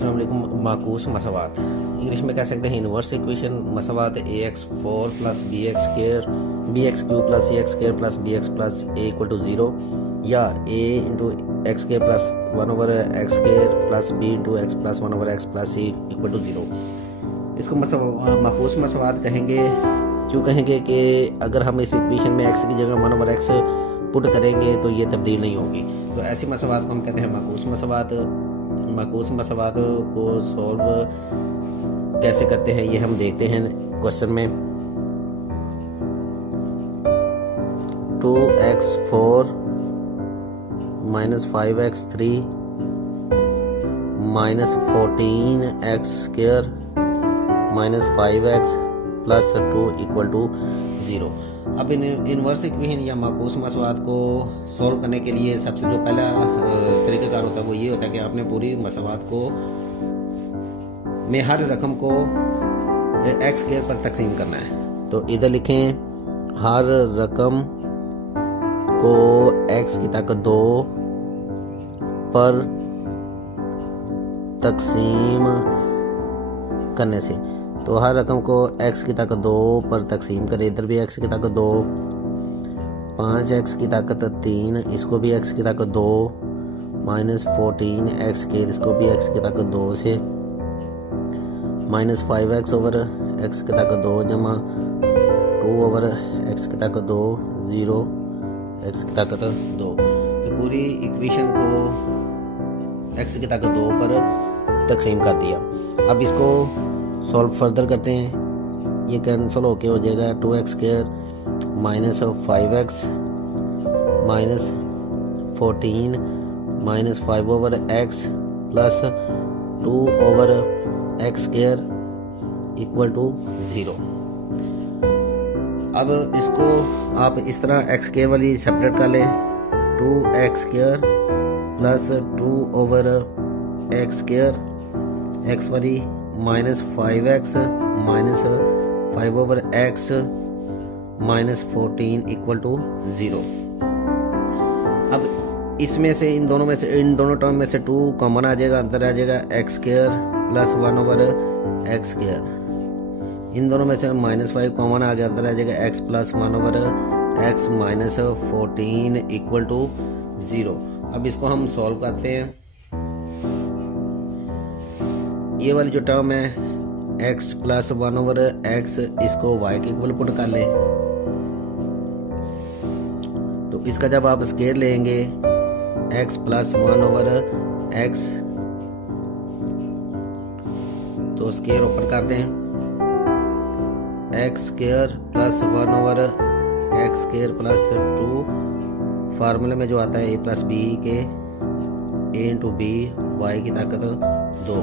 अस्सलाम वालेकुम। माकूस मसावात इंग्लिश में कह सकते हैं इनवर्स इक्वेशन। मसावात ax4 plus B X square B X cube plus C X square plus B X plus A equal to 0 या a into X square plus 1/x square plus b into X plus 1/x plus c equal to 0। इसको माकूस मसावात कहेंगे। क्यों कहेंगे कि अगर हम इस equation में x की जगह 1/x पुट करेंगे तो ये तब्दील नहीं होगी। तो ऐसी मसावात को हम कहते हैं माकूस मसावात। माकूस मसावात को सॉल्व कैसे करते हैं ये हम देखते हैं क्वेश्चन में। 2x4 minus 5x3 minus 14x square minus 5x plus 2 equal to 0। अब इन इनवर्स इक्वेशन या माकूस मसावात को सॉल्व करने के लिए सबसे जो पहला तरीक़ाकार होता है वो ये होता है कि आपने पूरी मसावात को में हर रकम को एक्स स्क्वायर पर तकसीम करना है। तो इधर लिखें हर रकम को एक्स की ताकत 2 पर तकसीम करने से, तो हर रकम को x की ताकत 2 पर तकसीम करें। इधर भी x की ताकत 2, 5x की ताकत 3, इसको भी x की ताकत 2 माइनस 14x के, इसको भी x की ताकत 2 से माइनस 5x ओवर x की ताकत 2 जमा 2 ओवर x की ताकत 2 0 x की ताकत 2। तो पूरी इक्वेशन को x की ताकत 2 पर तकसीम कर दिया। अब इसको सॉल्व फर्दर करते हैं। ये कैंसिल होके हो जाएगा 2x square minus 5x minus 14 minus 5 over x plus 2 over x square equal to 0। अब इसको आप इस तरह x स्क्वायर वाली सेपरेट कर लें। 2x square plus 2 over x square x वाली minus 5x minus 5 over x minus 14 equal to 0। अब इसमें से इन दोनों टर्म में से 2 कॉमन आ जाएगा, अंदर आ जाएगा x square plus 1 over x square. इन दोनों में से माइनस 5 कॉमन आ गया, अंदर आ जाएगा x plus 1 over x minus 14 equal to 0। अब इसको हम सॉल्व करते हैं। ये वाली जो टर्म है x प्लस 1 ओवर x, इसको y के इक्वल पुट कर लें। तो इसका जब आप स्क्वायर लेंगे x प्लस 1 ओवर x, तो स्क्वायर ऊपर कर दें x square plus 1 over x square plus 2, फार्मूले में जो आता है a प्लस बी के a इंटू बी वाई की ताकत 2।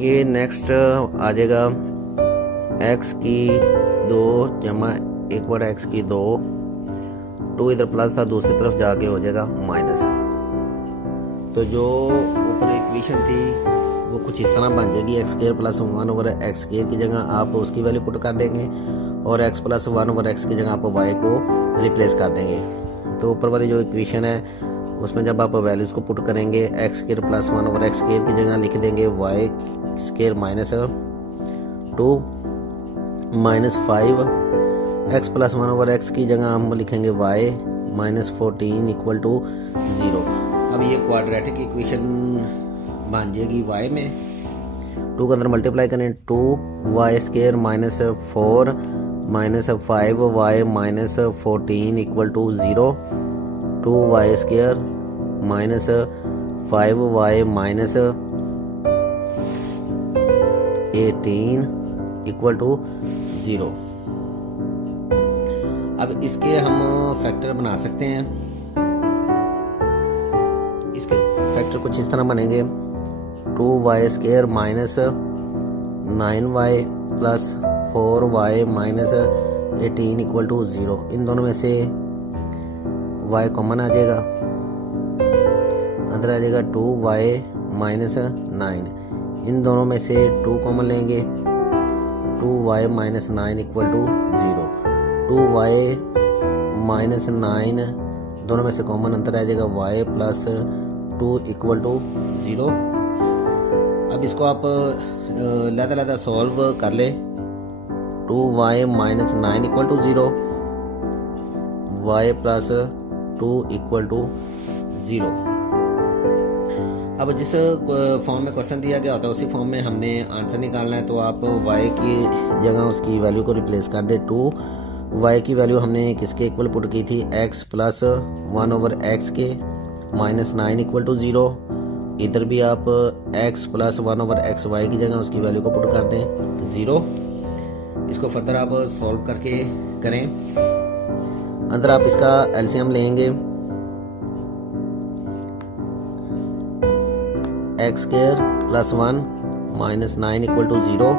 ये नेक्स्ट आ जाएगा x की 2 जमा 1 बार x की 2, 2 इधर प्लस था दूसरी तरफ जाके हो जाएगा माइनस। तो जो ऊपर इक्वेशन थी वो कुछ इस तरह बन जाएगी। x square plus 1 over x square की जगह आप उसकी वैल्यू पुट कर देंगे और x प्लस 1 ओवर x की जगह आप y को रिप्लेस कर देंगे। तो ऊपर वाली जो इक्वेशन है उसमें जब आप वैल्यूज़ को पुट करेंगे x square plus 1 over x square की जगह लिख देंगे y square minus 2 minus 5, x plus 1 over x की जगह हम लिखेंगे y माइनस 14 इक्वल टू 0। अब ये क्वाड्रेटिक इक्वेशन बन जाएगी y में। 2 के अंदर मल्टीप्लाई करें 2y square minus 4 minus 5y minus 14 equal to 0। 2y square minus 5y minus 18 equal to 0। अब इसके हम फैक्टर बना सकते हैं। इसके फैक्टर कुछ इस तरह बनेंगे 2y square minus 9y plus 4y minus 18 equal to 0। इन दोनों में से y कॉमन आ जाएगा, अंदर आ जाएगा 2y माइनस 9। इन दोनों में से 2 कॉमन लेंगे, 2y minus 9 equal to 0। 2y minus 9 दोनों में से कॉमन अंतर आ जाएगा y प्लस 2 इक्वल टू 0। अब इसको आप लहदा सॉल्व कर ले। 2y minus 9 equal to 0, y plus 2 equal to 0। अब जिस फॉर्म में क्वेश्चन दिया गया होता है उसी फॉर्म में हमने आंसर निकालना है। तो आप y की जगह उसकी वैल्यू को रिप्लेस कर दे। 2y की वैल्यू हमने किसके इक्वल पुट की थी, x प्लस 1/x के माइनस 9 इक्वल टू 0। इधर भी आप x प्लस 1/xy की जगह उसकी वैल्यू को पुट कर दें 0। इसको फर्दर आप सॉल्व करके करें। अंदर आप इसका एलसीएम लेंगे, x square plus 1 minus 9 equal to 0।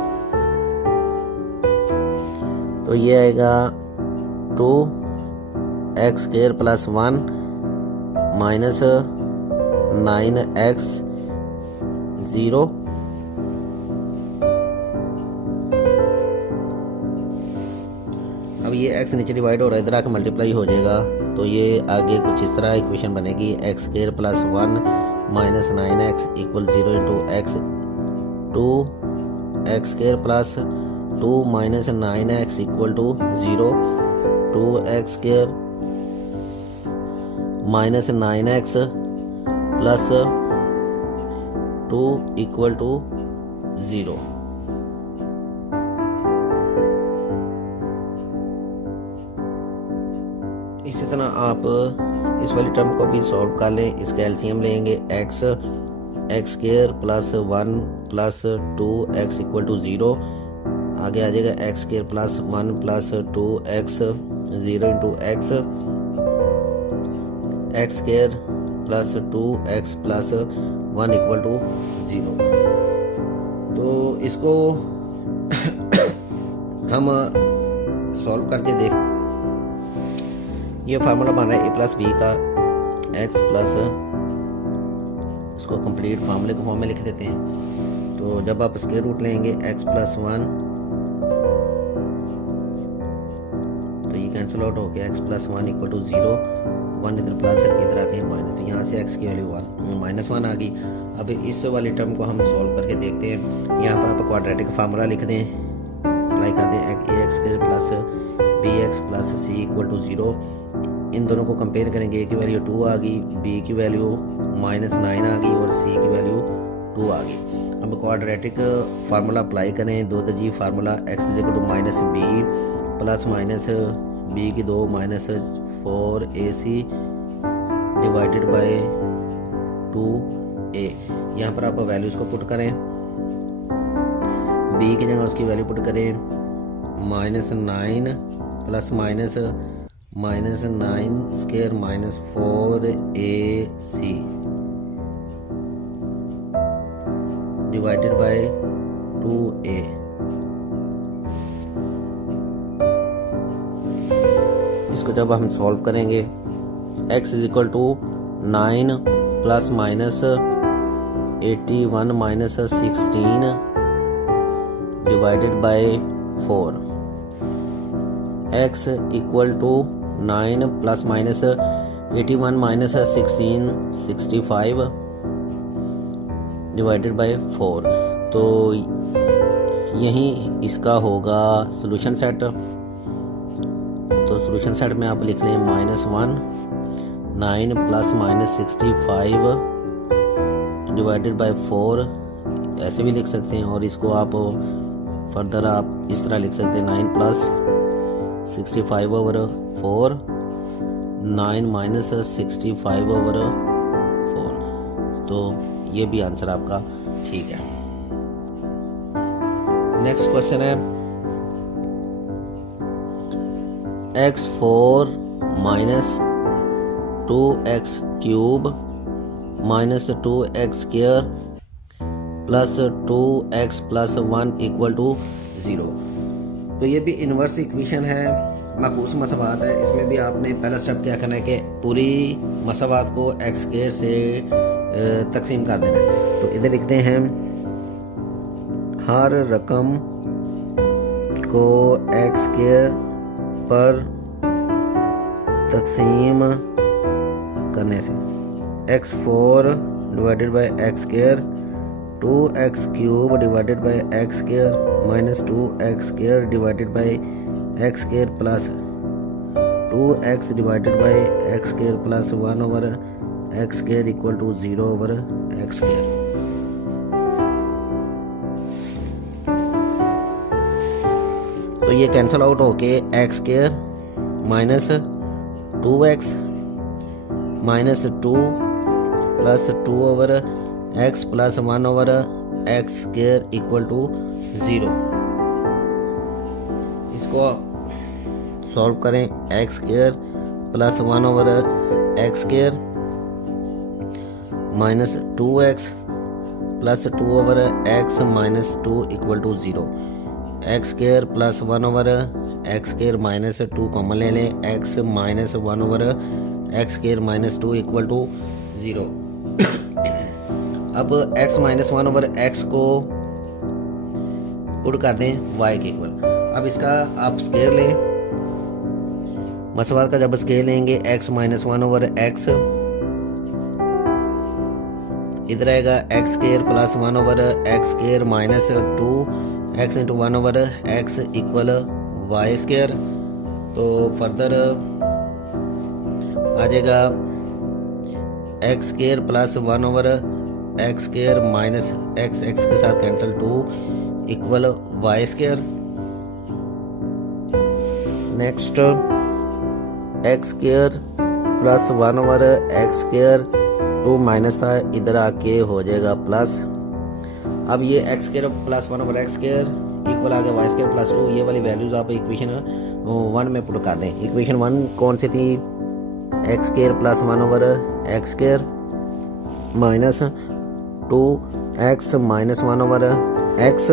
तो ये आएगा 2x square plus 1 minus 9x 0। अब ये x नीचे डिवाइड हो रहा है, इधर आके मल्टीप्लाई हो जाएगा। तो ये आगे कुछ इस तरह इक्वेशन बनेगी, x square plus 1 minus 9x equal 0 into x, 2x square plus 2 minus 9x equal to 0, 2x square minus 9x plus 2 equal to 0। इसी तरह आप इस वाली टर्म को भी सॉल्व कर लें। इसका एलसीएम लेंगे, x square plus 1 plus 2x equal to 0। आगे आ जाएगा x square plus 1 plus 2x 0 into x, x square plus 2x plus 1 equal to 0। तो इसको हम सॉल्व करके देख, ये फार्मूला बन रहा है a प्लस बी का, x प्लस, इसको कंप्लीट फार्मूले के फॉर्म में लिख देते हैं। तो जब आप स्क्वायर रूट लेंगे x प्लस 1, तो ये कैंसिल आउट हो गया, x प्लस 1 इक्वल टू 0, 1 इधर प्लस इधर आके माइनस, तो यहाँ से x की वैल्यू -1 आ गई। अब इस वाली टर्म को हम सॉल्व करके देखते हैं। यहाँ पर आप क्वाड्रेटिक फार्मूला लिख दें, अप्लाई कर दें, ax square plus bx plus c equal to 0। इन दोनों को कंपेयर करेंगे, a की वैल्यू 2 आ गई, b की वैल्यू -9 आ गई और c की वैल्यू 2 आ गई। अब क्वाड्रेटिक फार्मूला अप्लाई करें, 2 formula x equal to minus b plus minus b की 2 minus 4ac divided by 2a। यहाँ पर आप वैल्यूज को पुट करें, b की जगह उसकी वैल्यू पुट करें, -9 plus minus -9 square minus 4ac divided by 2a। इसको जब हम सॉल्व करेंगे, x is equal to 9 plus minus 81 minus 16 divided by 4, x equal to 9 plus minus 81 minus 16 65 divided by 4। तो यही इसका होगा सॉल्यूशन सेट। तो सॉल्यूशन सेट में आप लिख लें -1 9 प्लस माइनस 65 डिवाइडेड बाय 4, ऐसे भी लिख सकते हैं। और इसको आप फर्दर आप इस तरह लिख सकते हैं, 9 प्लस 65 ओवर 4, 9 माइनस 65 ओवर 4। तो ये भी आंसर आपका ठीक है। नेक्स्ट क्वेश्चन है, x4 minus 2x cube minus 2x square plus 2x plus 1 equal to 0। तो ये भी इन्वर्स इक्वेशन है, माकूस मसावात है। इसमें भी आपने पहला स्टेप क्या करना है कि पूरी मसावात को एक्स स्क्वायर से तकसीम कर देना है। तो इधर लिखते हैं, हर रकम को एक्स स्क्वायर पर तकसीम करने से, x4 divided by x square, 2x cube divided by x square minus 2x square divided by x square plus 2x divided by x square plus 1 over x square equal to 0 over x square. तो ये cancel out होके x square minus 2x minus 2 plus 2 over x plus 1 over x square equal to 0। इसको solve करें, x square plus 1 over x square minus 2x plus 2 over x minus 2 equal to 0। X square plus 1 over x square minus 2 common ले लें, x minus 1 over x square minus 2 equal to 0। अब x minus 1 over x को put कर दें y के equal. अब इसका आप स्केयर लें, मसवाद का जब स्केयर लेंगे x माइनस 1 ओवर एक्स, इधर आएगा X square plus 1 over x square minus 2x into 1 over X equal Y square. तो फर्दर आ जाएगा X square plus 1 over x square minus X X के साथ cancel 2 equal Y square. Next X square plus 1 over x square 2 minus था, इधर आके हो जाएगा प्लस। अब ये X square plus 1 over x square equal आ गया वाई स्केयर प्लस 2। ये वाली वैल्यूज आप इक्वेशन 1 में पुट कर दें। इक्वेशन 1 कौन सी थी? X square plus 1 over x square minus 2x minus 1 over x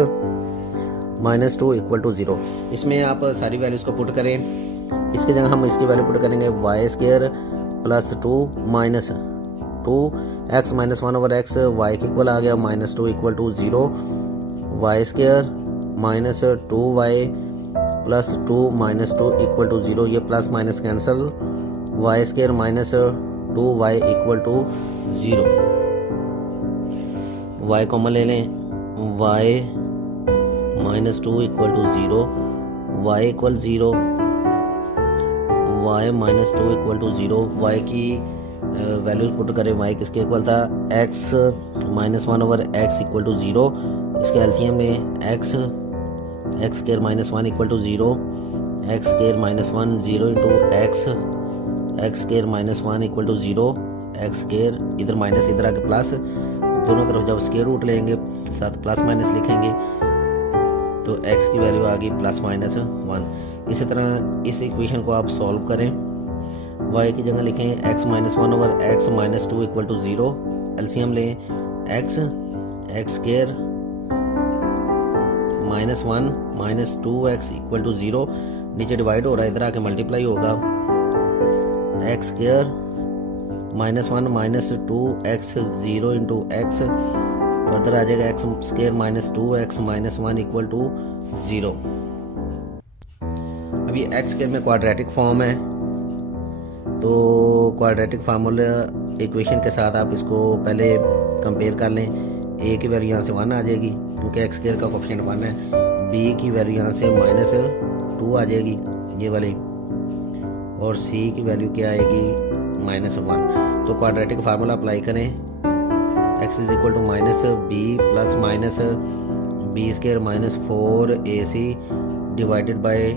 minus 2 equal to 0। इसमें आप सारी वैल्यूज को पुट करें। इसकी जगह हम इसकी वैल्यू पुट करेंगे y square plus 2 minus 2x minus 1 over x y के इक्वल आ गया minus 2 equal to 0। Y square minus 2y plus 2 minus 2 equal to 0। ये plus minus cancel, y square minus 2y equal to 0। y common ले लें, y minus 2 equal to 0, y equal 0, y minus 2 equal to 0। y की values put करें, y किसके equal था? x minus 1 over x equal to 0। इसके LCM में x square minus 1 equal to 0, x square minus 1 0 into x square minus 1 equal to 0। x square इधर minus इधर आके plus, दोनों तरफ जब स्केयर रूट लेंगे साथ प्लस माइनस लिखेंगे तो x की वैल्यू आ गई प्लस माइनस 1। इसी तरह इस इक्वेशन को आप सॉल्व करें। y की जगह लिखें x minus 1 over x minus 2 equal to 0। LCM लें, x square minus 1 minus 2x equal to 0, नीचे डिवाइड हो रहा है, इधर आके मल्टीप्लाई होगा। x square minus 1 minus 2x 0 into X, further आ जाएगा x square minus 2x minus 1 equal to 0। अब ये x स्केयर में क्वाड्रेटिक फॉर्म है, तो क्वाड्रेटिक फार्मूला इक्वेशन के साथ आप इसको पहले कंपेयर कर लें। a की वैल्यू यहाँ से 1 आ जाएगी क्योंकि x स्केयर का कोफिशिएंट 1 है। b की वैल्यू यहाँ से माइनस 2 आ जाएगी ये वाली, और c की वैल्यू क्या आएगी? माइनस 1। तो क्वाड्रेटिक फार्मूला अप्लाई करें, x is equal to minus b plus minus b square minus 4ac divided by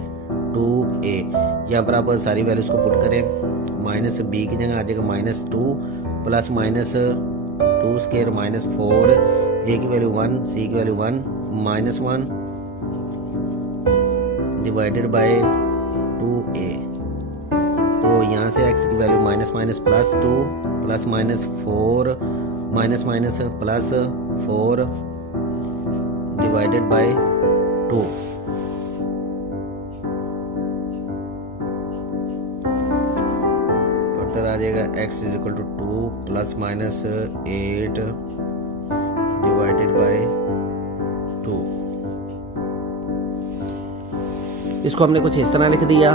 2a। यहाँ पर आप सारी वैल्यूज को पुट करें। माइनस बी की जगह आ जाएगा minus 2 plus minus 2 square minus 4, a की वैल्यू 1, c की value 1 minus 1 divided by 2a। तो यहाँ से x की value minus minus plus 2 plus minus 4 minus minus plus 4 divided by 2। Further आ जाएगा x is equal to 2 plus minus 8 divided by 2। इसको हमने कुछ इस तरह लिख दिया,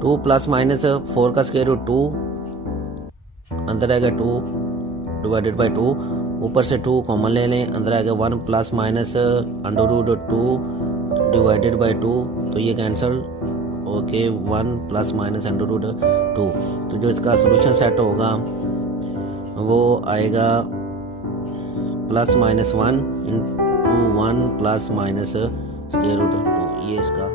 2 प्लस माइनस 4 का स्क्वायर रूट 2 अंदर आएगा 2 डिवाइडेड बाई 2, ऊपर से 2 कॉमन ले लें, अंदर आएगा 1 plus minus under root 2 divided by 2, तो ये cancel okay 1 plus minus under root 2। तो जो इसका सोल्यूशन सेट होगा वो आएगा +-1 × 1 + -√2, ये इसका